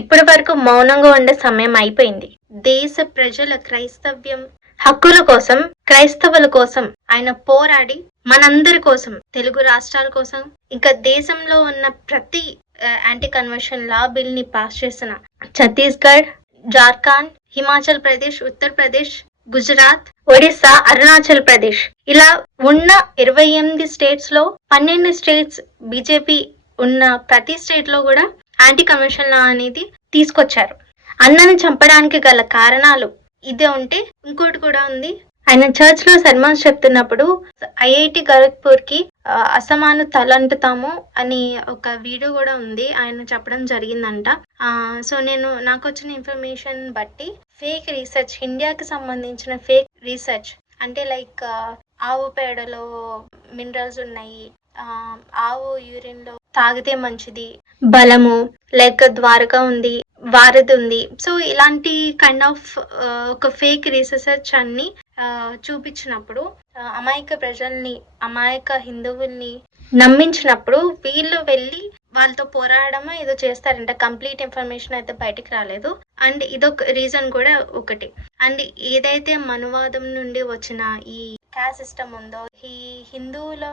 ఇప్పటి వరకు మౌనంగా ఉండే సమయం అయిపోయింది. దేశ ప్రజల క్రైస్తవ్యం హక్కుల కోసం, క్రైస్తవుల కోసం ఆయన పోరాడి మనందరి కోసం, తెలుగు రాష్ట్రాల కోసం, ఇంకా దేశంలో ఉన్న ప్రతి యాంటీ కన్వర్షన్ లా బిల్ ని పాస్ చేసిన ఛత్తీస్గఢ్, జార్ఖండ్, హిమాచల్ ప్రదేశ్, ఉత్తరప్రదేశ్, గుజరాత్, ఒడిస్సా, అరుణాచల్ ప్రదేశ్ ఇలా ఉన్న 28 స్టేట్స్ లో 12 స్టేట్స్ బీజేపీ ఉన్న ప్రతి స్టేట్ లో కూడా యాంటీ కన్వర్షన్ లా అనేది తీసుకొచ్చారు. అన్నని చంపడానికి గల కారణాలు ఇదే ఉంటే ఇంకోటి కూడా ఉంది. ఆయన చర్చ్ లో సర్మన్స్ చెప్తున్నప్పుడు ఐఐటి ఖరగ్పూర్ కి అసమాన తలంటుతాము అని ఒక వీడియో కూడా ఉంది, ఆయన చెప్పడం జరిగిందంట. సో నాకు వచ్చిన ఇన్ఫర్మేషన్ బట్టి ఫేక్ రీసెర్చ్, ఇండియాకి సంబంధించిన ఫేక్ రీసెర్చ్ అంటే లైక్ ఆవు పేడలో మినరల్స్ ఉన్నాయి, ఆవు యూరిన్ లో తాగితే మంచిది, బలము, లేక ద్వారక ఉంది, వారధి ఉంది. సో ఇలాంటి కైండ్ ఆఫ్ ఒక ఫేక్ రీసెర్చ్ అన్ని చూపించినప్పుడు అమాయక ప్రజల్ని, అమాయక హిందువుల్ని నమ్మించినప్పుడు వీళ్ళు వెళ్ళి వాళ్ళతో పోరాడమో ఏదో చేస్తారంట. కంప్లీట్ ఇన్ఫర్మేషన్ అయితే బయటికి రాలేదు. అండ్ ఇదొక రీజన్ కూడా ఒకటి. అండ్ ఏదైతే మనువాదం నుండి వచ్చిన ఈ క్యాస్ట్ సిస్టమ్ ఉందో, ఈ హిందువుల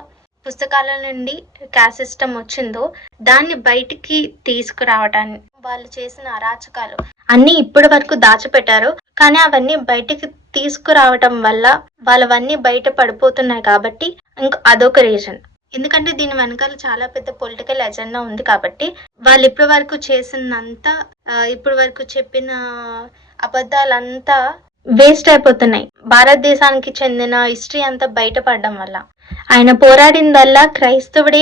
పుస్తకాల నుండి క్యాస్ట్ సిస్టమ్ వచ్చిందో దాన్ని బయటికి తీసుకురావటాన్ని వాళ్ళు చేసిన అరాచకాలు అన్ని ఇప్పటి వరకు దాచిపెట్టారు. కానీ అవన్నీ బయటికి తీసుకురావటం వల్ల వాళ్ళవన్నీ బయట పడిపోతున్నాయి కాబట్టి అదొక రీజన్. ఎందుకంటే దీని వెనకాల చాలా పెద్ద పొలిటికల్ ఎజెండా ఉంది కాబట్టి వాళ్ళు ఇప్పటి వరకు చేసినంతా, ఇప్పటి వరకు చెప్పిన అబద్ధాలంతా వేస్ట్ అయిపోతున్నాయి. భారతదేశానికి చెందిన హిస్టరీ అంతా బయటపడడం వల్ల. ఆయన పోరాడిందల్లా క్రైస్తవుడే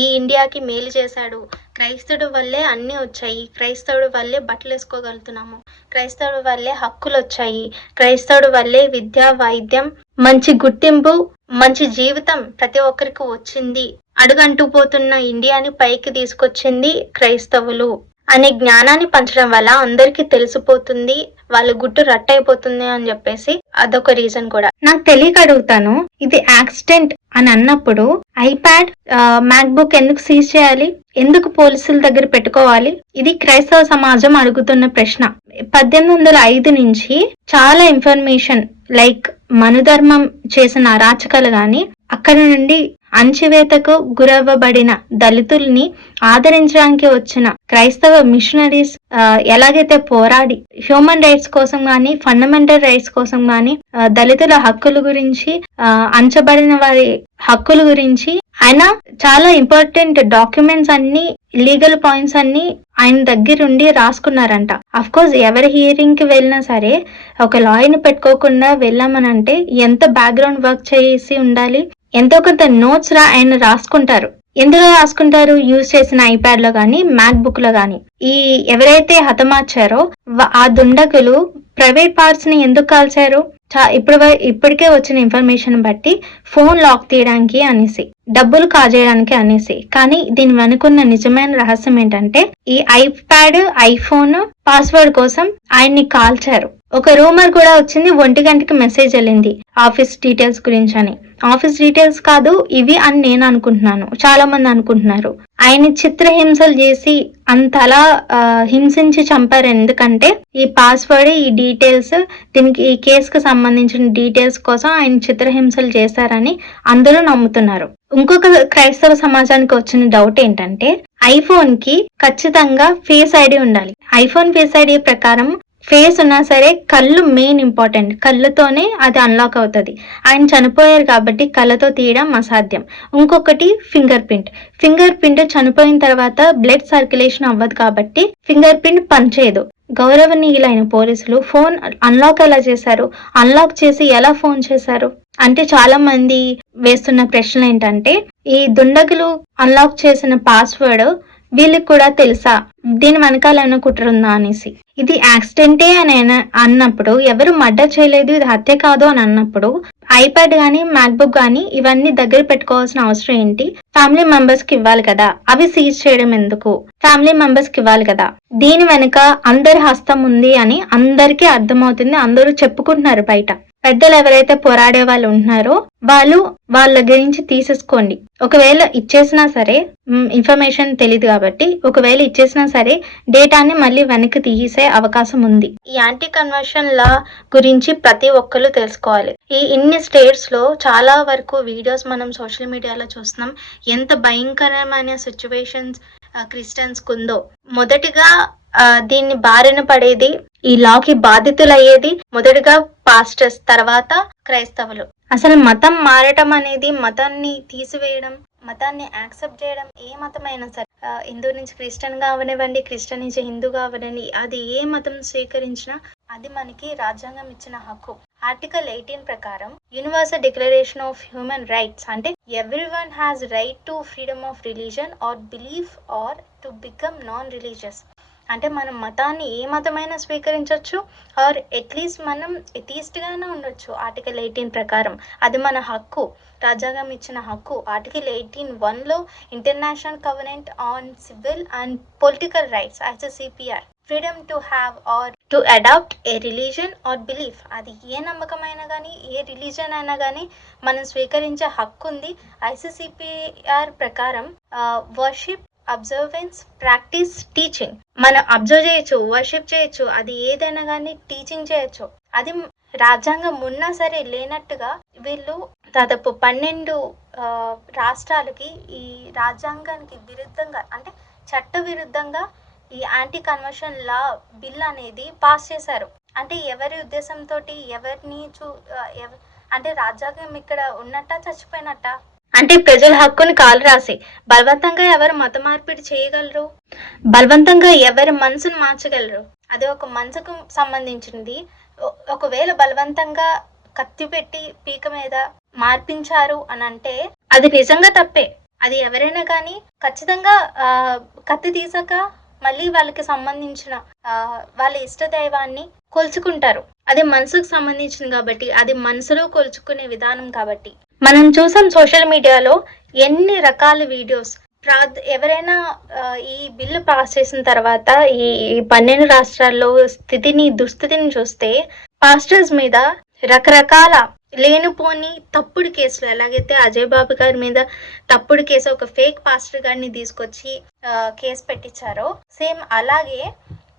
ఈ ఇండియాకి మేలు చేశాడు, క్రైస్తవుడు వల్లే అన్నీ వచ్చాయి, క్రైస్తవుడు వల్లే బట్టలు వేసుకోగలుగుతున్నాము, క్రైస్తవుడు వల్లే హక్కులు వచ్చాయి, క్రైస్తవుడు వల్లే విద్య, వైద్యం, మంచి గుర్తింపు, మంచి జీవితం ప్రతి ఒక్కరికి వచ్చింది, అడుగంటూ పోతున్న ఇండియాని పైకి తీసుకొచ్చింది క్రైస్తవులు అనే జ్ఞానాన్ని పంచడం వల్ల అందరికీ తెలిసిపోతుంది, వాళ్ళ గుట్టు రట్టయిపోతుంది అని చెప్పేసి అదొక రీజన్ కూడా. నాకు తెలియక అడుగుతాను, ఇది యాక్సిడెంట్ అని అన్నప్పుడు ఐప్యాడ్, మ్యాక్బుక్ ఎందుకు సీజ్ చేయాలి, ఎందుకు పోలీసుల దగ్గర పెట్టుకోవాలి? ఇది క్రైస్తవ సమాజం అడుగుతున్న ప్రశ్న. 1805 నుంచి చాలా ఇన్ఫర్మేషన్ లైక్ మనుధర్మం చేసిన అరాచకాలు గాని, అక్కడ నుండి అణచివేతకు గురవ్వబడిన దళితుల్ని ఆదరించడానికి వచ్చిన క్రైస్తవ మిషనరీస్ ఎలాగైతే పోరాడి హ్యూమన్ రైట్స్ కోసం గాని, ఫండమెంటల్ రైట్స్ కోసం గాని, దళితుల హక్కుల గురించి, అంచబడిన వారి హక్కుల గురించి ఆయన చాలా ఇంపార్టెంట్ డాక్యుమెంట్స్ అన్ని, లీగల్ పాయింట్స్ అన్ని ఆయన దగ్గరుండి రాసుకున్నారంట. అఫ్ కోర్స్ ఎవరి హియరింగ్ కి వెళ్ళినా సరే ఒక లాయర్ని పెట్టుకోకుండా వెళ్ళామనంటే ఎంత బ్యాక్గ్రౌండ్ వర్క్ చేసి ఉండాలి, ఎంతో కొంత నోట్స్ ఆయన రాసుకుంటారు. ఎందులో రాసుకుంటారు? యూజ్ చేసిన ఐప్యాడ్ లో గానీ, మ్యాక్ బుక్ లో గానీ. ఈ ఎవరైతే హతమార్చారో ఆ దుండగులు ప్రైవేట్ పార్ట్స్ ని ఎందుకు కాల్చారు? ఇప్పటికే వచ్చిన ఇన్ఫర్మేషన్ బట్టి ఫోన్ లాక్ తీయడానికి అనేసి, డబ్బులు కాజేయడానికి అనేసి. కానీ దీని వెనుకున్న నిజమైన రహస్యం ఏంటంటే ఈ ఐప్యాడ్, ఐఫోన్ పాస్వర్డ్ కోసం ఆయన్ని కాల్చారు. ఒక రూమర్ కూడా వచ్చింది, 1 గంటకి మెసేజ్ వెళ్ళింది ఆఫీస్ డీటెయిల్స్ గురించి అని. ఆఫీస్ డీటెయిల్స్ కాదు ఇవి అని నేను అనుకుంటున్నాను, చాలా మంది అనుకుంటున్నారు. ఆయన్ని చిత్రహింసలు చేసి అంతలా హింసించి చంపారు. ఎందుకంటే ఈ పాస్వర్డ్, ఈ డీటెయిల్స్, దీనికి ఈ కేసుకు సంబంధించిన డీటెయిల్స్ కోసం ఆయన చిత్రహింసలు చేశారని అందరూ నమ్ముతున్నారు. ఇంకొక క్రైస్తవ సమాజానికి వచ్చిన డౌట్ ఏంటంటే ఐఫోన్ కి ఖచ్చితంగా ఫేస్ ఐడి ఉండాలి. ఐఫోన్ ఫేస్ ఐడి ప్రకారం ఫేస్ ఉన్నా సరే కళ్ళు మెయిన్ ఇంపార్టెంట్, కళ్ళతోనే అది అన్లాక్ అవుతుంది. ఆయన చనిపోయారు కాబట్టి కళ్ళతో తీయడం అసాధ్యం. ఇంకొకటి ఫింగర్ ప్రింట్ చనిపోయిన తర్వాత బ్లడ్ సర్క్యులేషన్ అవ్వదు కాబట్టి ఫింగర్ ప్రింట్ పనిచేయదు. గౌరవనీయులైన పోలీసులు ఫోన్ అన్లాక్ ఎలా చేశారు, అన్లాక్ చేసి ఎలా ఫోన్ చేశారు అంటే చాలా మంది వేస్తున్న ప్రశ్న ఏంటంటే ఈ దుండగులు అన్లాక్ చేసిన పాస్వర్డ్ వీళ్ళకి కూడా తెలుసా, దీని వెనకాల ఏమైనా కుట్రుందా అనేసి. ఇది యాక్సిడెంటే అని అన్నప్పుడు, ఎవరు మర్డర్ చేయలేదు, ఇది హత్య కాదు అని అన్నప్పుడు ఐప్యాడ్ కానీ మ్యాక్బుక్ కానీ ఇవన్నీ దగ్గర పెట్టుకోవాల్సిన అవసరం ఏంటి? ఫ్యామిలీ మెంబర్స్ కి ఇవ్వాలి కదా, అవి సీజ్ చేయడం ఎందుకు? ఫ్యామిలీ మెంబర్స్ కి ఇవ్వాలి కదా. దీని వెనుక అందరి హస్తం ఉంది అని అందరికీ అర్థమవుతుంది, అందరూ చెప్పుకుంటున్నారు బయట. పెద్దలు ఎవరైతే పోరాడే వాళ్ళు ఉంటున్నారో వాళ్ళు వాళ్ళ గురించి తీసేసుకోండి. ఒకవేళ ఇచ్చేసినా సరే ఇన్ఫర్మేషన్ తెలియదు కాబట్టి ఒకవేళ ఇచ్చేసినా సరే డేటాని మళ్ళీ వెనక్కి తీసే అవకాశం ఉంది. ఈ యాంటీ కన్వర్షన్ లా గురించి ప్రతి ఒక్కరు తెలుసుకోవాలి. ఈ ఇన్ని స్టేట్స్ లో చాలా వరకు వీడియోస్ మనం సోషల్ మీడియాలో చూస్తున్నాం. ఎంత భయంకరమైన సిచ్యువేషన్స్ క్రిస్టియన్స్ కుందో. మొదటిగా దీన్ని బారిన పడేది, ఈ లాకి బాధితులయ్యేది మొదటిగా పాస్టర్స్, తర్వాత క్రైస్తవులు. అసలు మతం మారటం అనేది, మతాన్ని తీసివేయడం, మతాన్ని యాక్సెప్ట్ చేయడం, ఏ మతమైనా సరే, హిందూ నుంచి క్రిస్టియన్ గా అవనివ్వండి, క్రిస్టియన్ నుంచి హిందూగా అవనండి, అది ఏ మతం స్వీకరించినా అది మనకి రాజ్యాంగం ఇచ్చిన హక్కు. ఆర్టికల్ 18 ప్రకారం universal declaration of human rights అంటే everyone has right to freedom of religion or belief or to become non religious. అంటే మనం మతాన్ని ఏ మతమైనా స్వీకరించవచ్చు, ఆర్ అట్లీస్ట్ మనం ఎథీస్ట్ గానే ఉండొచ్చు. ఆర్టికల్ 18 ప్రకారం అది మన హక్కు, రాజ్యాంగం ఇచ్చిన హక్కు. Article 18(1) international covenant on civil and political rights (ICCPR) freedom to have or to adopt a religion or belief. అది ఏ నమ్మకమైనా కానీ, ఏ రిలీజన్ అయినా కానీ మనం స్వీకరించే హక్కు ఉంది. ICCPR ప్రకారం వర్షిప్, అబ్జర్వెన్స్, ప్రాక్టీస్, టీచింగ్. మనం అబ్జర్వ్ చేయొచ్చు, వర్షిప్ చేయొచ్చు, అది ఏదైనా కానీ టీచింగ్ చేయొచ్చు. అది రాజ్యాంగం ఉన్నా సరే లేనట్టుగా వీళ్ళు దాదాపు 12 రాష్ట్రాలకి ఈ రాజ్యాంగానికి విరుద్ధంగా, అంటే చట్ట విరుద్ధంగా ఈ యాంటీ కన్వర్షన్ లా బిల్ అనేది పాస్ చేశారు. అంటే ఎవరి ఉద్దేశంతో, ఎవరిని అంటే రాజ్యాంగం ఇక్కడ ఉన్నట్ట చచ్చిపోయినట్ట? అంటే ప్రజల హక్కుని కాలు రాసి బలవంతంగా ఎవరు మత మార్పిడి చేయగలరు? బలవంతంగా ఎవరి మనసును మార్చగలరు? అది ఒక మనసుకు సంబంధించింది. ఒకవేళ బలవంతంగా కత్తి పెట్టి పీక మీద మార్పించారు అని అంటే అది నిజంగా తప్పే. అది ఎవరైనా కానీ ఖచ్చితంగా కత్తి తీసాక మళ్ళీ వాళ్ళకి సంబంధించిన వాళ్ళ ఇష్ట దైవాన్ని కొలుచుకుంటారు. అది మనసుకు సంబంధించింది కాబట్టి, అది మనసులో కొలుచుకునే విధానం కాబట్టి. మనం చూసాం సోషల్ మీడియాలో ఎన్ని రకాల వీడియోస్. ఎవరైనా ఈ బిల్లు పాస్ చేసిన తర్వాత ఈ 12 రాష్ట్రాల్లో దుస్థితిని చూస్తే పాస్టర్స్ మీద రకరకాల లేనిపోని తప్పుడు కేసులు, ఎలాగైతే అజయ్ బాబు గారి మీద తప్పుడు కేసు, ఒక ఫేక్ పాస్టర్ గారిని తీసుకొచ్చి కేసు పెట్టించారో, సేమ్ అలాగే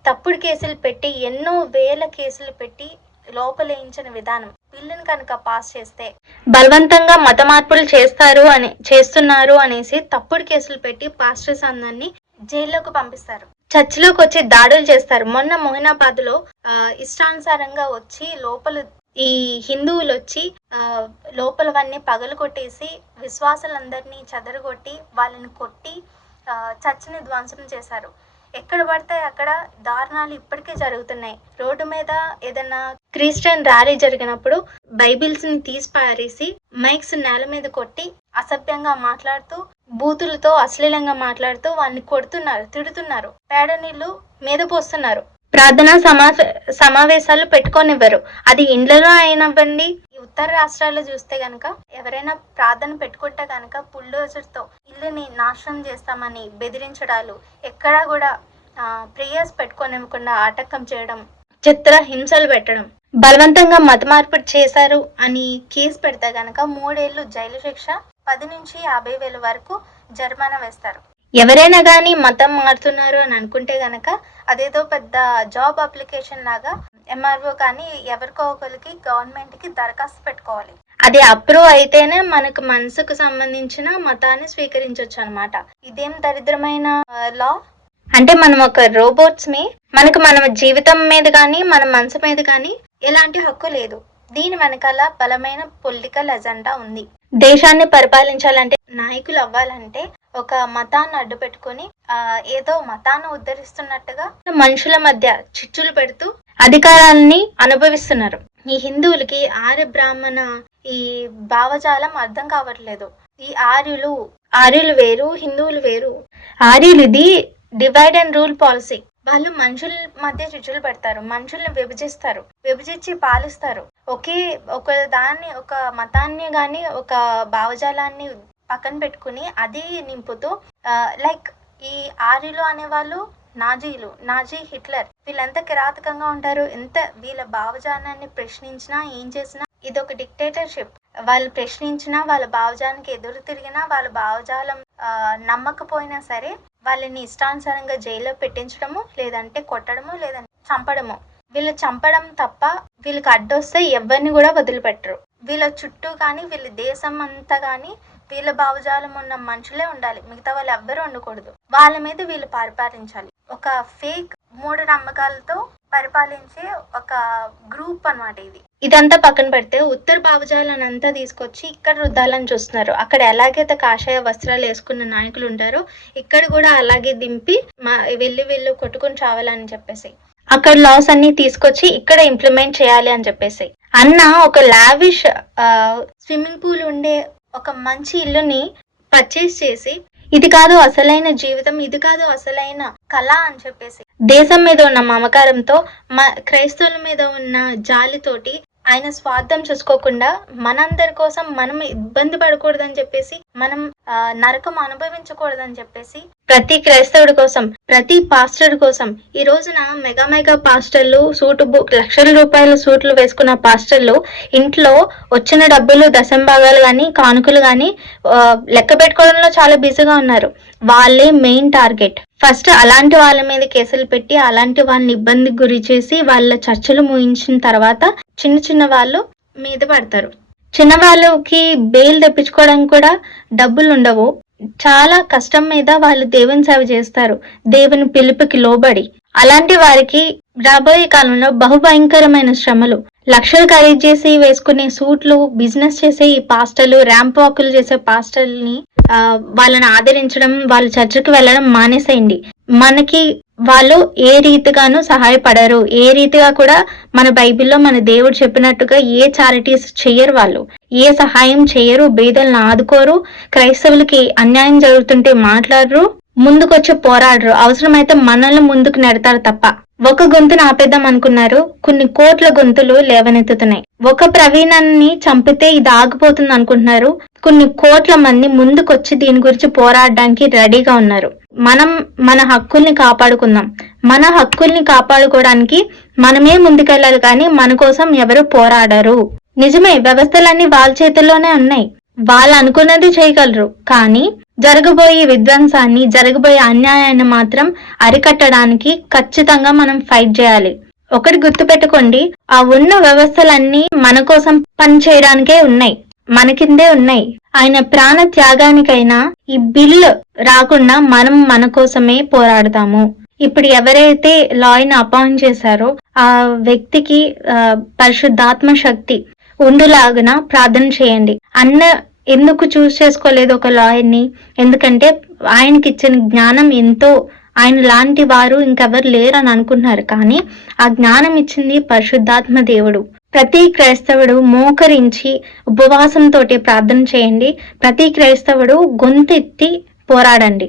తప్పుడు కేసులు పెట్టి ఎన్నో వేల కేసులు పెట్టి లోపలేయించిన విధానం బిల్లును కనుక పాస్ చేస్తే బలవంతంగా మత మార్పులు చేస్తున్నారు అనేసి తప్పుడు కేసులు పెట్టి పాస్టర్స్ అందరినీ జైల్లోకి పంపిస్తారు, చర్చిలోకి వచ్చి దాడులు చేస్తారు. మొన్న మొహినాబాద్ లో ఇష్టానుసారంగా వచ్చి ఈ హిందువులు వచ్చి లోపలవన్నీ పగలు కొట్టేసి విశ్వాసులందరినీ చెదరగొట్టి వాళ్ళని కొట్టి చర్చిని ధ్వంసం చేశారు. ఎక్కడ పడితే అక్కడ దారుణాలు ఇప్పటికే జరుగుతున్నాయి. రోడ్డు మీద ఏదైనా క్రిస్టియన్ ర్యాలీ జరిగినప్పుడు బైబిల్స్ ని తీసి పారేసి మైక్స్ నేల మీద కొట్టి అసభ్యంగా మాట్లాడుతూ, బూతులతో అశ్లీలంగా మాట్లాడుతూ వాళ్ళని కొడుతున్నారు, తిడుతున్నారు, పేడ నీళ్లు మీద పోస్తున్నారు. ప్రార్థనా సమావేశాలు పెట్టుకోనివ్వరు. అది ఇండ్లలో అయినవ్వండి. ఉత్తర రాష్ట్రాల్లో చూస్తే గనక ఎవరైనా ప్రార్థన పెట్టుకుంటే గనక బుల్డోజర్తో ఇల్లుని నాశనం చేస్తామని బెదిరించడాలు, ఎక్కడా కూడా ప్రేయర్స్ పెట్టుకోనివ్వకుండా ఆటంకం చేయడం, చిత్ర హింసలు పెట్టడం, బలవంతంగా మత మార్పిడి చేశారు అని కేసు పెడితే గనక 3 ఏళ్ళు జైలు శిక్ష, 10 నుంచి 50,000 వరకు జరిమానా వేస్తారు. ఎవరైనా కానీ మతం మారుతున్నారు అని అనుకుంటే గనక అదేదో పెద్ద జాబ్ అప్లికేషన్ లాగా MRO కానీ ఎవరికో ఒకరికి గవర్నమెంట్ కి దరఖాస్తు పెట్టుకోవాలి. అది అప్రూవ్ అయితేనే మనకు మనసుకు సంబంధించిన మతాన్ని స్వీకరించవచ్చు అనమాట. ఇదేం దరిద్రమైన లా అంటే, మనం ఒక రోబోట్స్ మనకు మన జీవితం మీద కానీ మన మనసు మీద కానీ ఎలాంటి హక్కు లేదు. దీని వెనకాల బలమైన పొలిటికల్ ఎజెండా ఉంది. దేశాన్ని పరిపాలించాలంటే, నాయకులు అవ్వాలంటే ఒక మతాన్ని అడ్డు పెట్టుకుని ఏదో మతాన్ని ఉద్ధరిస్తున్నట్టుగా మనుషుల మధ్య చిచ్చులు పెడుతూ అధికారాలని అనుభవిస్తున్నారు. ఈ హిందువులకి ఆర్య బ్రాహ్మణ ఈ భావజాలం అర్థం కావట్లేదు. ఈ ఆర్యులు వేరు, హిందువులు వేరు. ఆర్యులది డివైడ్ అండ్ రూల్ పాలసీ. వాళ్ళు మనుషుల మధ్య చిచ్చులు పెడతారు, మనుషుల్ని విభజించి పాలిస్తారు. ఒక మతాన్ని గాని ఒక భావజాలాన్ని పక్కన పెట్టుకుని అది నింపుతూ లైక్ ఈ ఆర్యులు అనేవాళ్ళు నాజీ హిట్లర్ వీళ్ళెంత కిరాతకంగా ఉంటారు. ఎంత వీళ్ళ భావజాలాన్ని ప్రశ్నించినా ఏం చేసినా ఇదొక డిక్టేటర్షిప్. వాళ్ళు ప్రశ్నించినా వాళ్ళ భావజాలానికి ఎదురు తిరిగినా వాళ్ళ భావజాలం నమ్మకపోయినా సరే వాళ్ళని ఇష్టానుసారంగా జైల్లో పెట్టించడము, లేదంటే కొట్టడము, లేదంటే చంపడము. వీళ్ళు చంపడం తప్ప వీళ్ళకి అడ్డొస్తే ఎవరిని కూడా వదిలిపెట్టరు. వీళ్ళ చుట్టూ కానీ వీళ్ళ దేశం అంతా కానీ వీళ్ళ భావజాలం ఉన్న మనుషులే ఉండాలి, మిగతా వాళ్ళు ఎవ్వరూ ఉండకూడదు. వాళ్ళ మీద వీళ్ళు పరిపాలించాలి. ఒక ఫేక్ మూఢనమ్మకాలతో పరిపాలించే ఒక గ్రూప్ అన్నమాట ఇది. ఇదంతా పక్కన పెడితే ఉత్తర భావజాలను అంతా తీసుకొచ్చి ఇక్కడ రుద్దాలని చూస్తున్నారు. అక్కడ ఎలాగైతే కాషాయ వస్త్రాలు వేసుకున్న నాయకులు ఉంటారో ఇక్కడ కూడా అలాగే దింపి వీళ్ళు కొట్టుకుని చావాలని చెప్పేసి అక్కడ లాస్ అన్ని తీసుకొచ్చి ఇక్కడ ఇంప్లిమెంట్ చేయాలి అని చెప్పేసి అన్న ఒక లావిష్ స్విమ్మింగ్ పూల్ ఉండే ఒక మంచి ఇల్లుని పర్చేస్ చేసి ఇది కాదు అసలైన జీవితం, ఇది కాదు అసలైన కళ అని చెప్పేసి దేశం మీద ఉన్న మమకారంతో క్రైస్తవుల మీద ఉన్న జాలితోటి ఆయన స్వార్థం చూసుకోకుండా మనందరి కోసం మనం ఇబ్బంది పడకూడదని చెప్పేసి మనం నరకం అనుభవించకూడదని చెప్పేసి ప్రతి క్రైస్తవుడి కోసం ప్రతి పాస్టర్ కోసం ఈ రోజున మెగా పాస్టర్లు లక్షల రూపాయల సూట్లు వేసుకున్న పాస్టర్లు ఇంట్లో వచ్చిన డబ్బులు దశంభాగాలు కానీ కానుకలు కానీ లెక్క పెట్టుకోవడంలో చాలా బిజీగా ఉన్నారు. వాళ్ళే మెయిన్ టార్గెట్. ఫస్ట్ అలాంటి వాళ్ళ మీద కేసులు పెట్టి అలాంటి వాళ్ళని ఇబ్బందికి గురి చేసి వాళ్ళ చర్చలు ముగించిన తర్వాత చిన్న వాళ్ళు మీద పడతారు. చిన్న వాళ్ళకి బెయిల్ తెప్పించుకోవడానికి కూడా డబ్బులు ఉండవు. చాలా కష్టం మీద వాళ్ళు దేవుని సేవ చేస్తారు, దేవుని పిలుపుకి లోబడి. అలాంటి వారికి రాబోయే కాలంలో బహుభయంకరమైన శ్రమలు. లక్షలు ఖరీదు చేసి వేసుకునే సూట్లు, బిజినెస్ చేసే ఈ పాస్టర్లు, ర్యాంప్ వాకులు చేసే పాస్టర్ని వాళ్ళని ఆదరించడం, వాళ్ళ చర్చకి వెళ్ళడం మానేసేయండి. మనకి వాళ్ళు ఏ రీతిగానూ సహాయపడరు. ఏ రీతిగా కూడా మన బైబిల్లో మన దేవుడు చెప్పినట్టుగా ఏ చారిటీస్ చెయ్యరు, వాళ్ళు ఏ సహాయం చెయ్యరు, బీదలను ఆదుకోరు, క్రైస్తవులకి అన్యాయం జరుగుతుంటే మాట్లాడరు, ముందుకొచ్చి పోరాడరు. అవసరమైతే మనల్ని ముందుకు నెడతారు తప్ప. ఒక గొంతును ఆపేద్దాం అనుకున్నారు, కొన్ని కోట్ల గొంతులు లేవనెత్తుతున్నాయి. ఒక ప్రవీణాన్ని చంపితే ఇది ఆగిపోతుంది అనుకుంటున్నారు, కొన్ని కోట్ల మంది ముందుకొచ్చి దీని గురించి పోరాడడానికి రెడీగా ఉన్నారు. మనం మన హక్కుల్ని కాపాడుకుందాం. మన హక్కుల్ని కాపాడుకోవడానికి మనమే ముందుకెళ్ళాలి, కానీ మన కోసం ఎవరు పోరాడరు. నిజమే, వ్యవస్థలన్నీ వాళ్ళ చేతుల్లోనే ఉన్నాయి, వాళ్ళు అనుకున్నది చేయగలరు. కానీ జరగబోయే విధ్వంసాన్ని, జరగబోయే అన్యాయాన్ని మాత్రం అరికట్టడానికి ఖచ్చితంగా మనం ఫైట్ చేయాలి. ఒకటి గుర్తుపెట్టుకోండి, ఆ ఉన్న వ్యవస్థలన్నీ మన కోసం పని చేయడానికే ఉన్నాయి, మన కిందే ఉన్నాయి. ఆయన ప్రాణ త్యాగానికైనా ఈ బిల్లు రాకుండా మనం మన కోసమే పోరాడతాము. ఇప్పుడు ఎవరైతే లాయర్ని అపాయింట్ చేశారో ఆ వ్యక్తికి పరిశుద్ధాత్మ శక్తి ఉండులాగున ప్రార్థన చేయండి. ఎందుకు చూస్ చేసుకోలేదు ఒక లాయర్ని? ఎందుకంటే ఆయనకి ఇచ్చిన జ్ఞానం ఎంతో, ఆయన లాంటి వారు ఇంకెవరు లేరు అని అనుకుంటున్నారు, కానీ ఆ జ్ఞానం ఇచ్చింది పరిశుద్ధాత్మ దేవుడు. ప్రతి క్రైస్తవుడు మోకరించి ఉపవాసంతో ప్రార్థన చేయండి. ప్రతి క్రైస్తవుడు గొంతెత్తి పోరాడండి.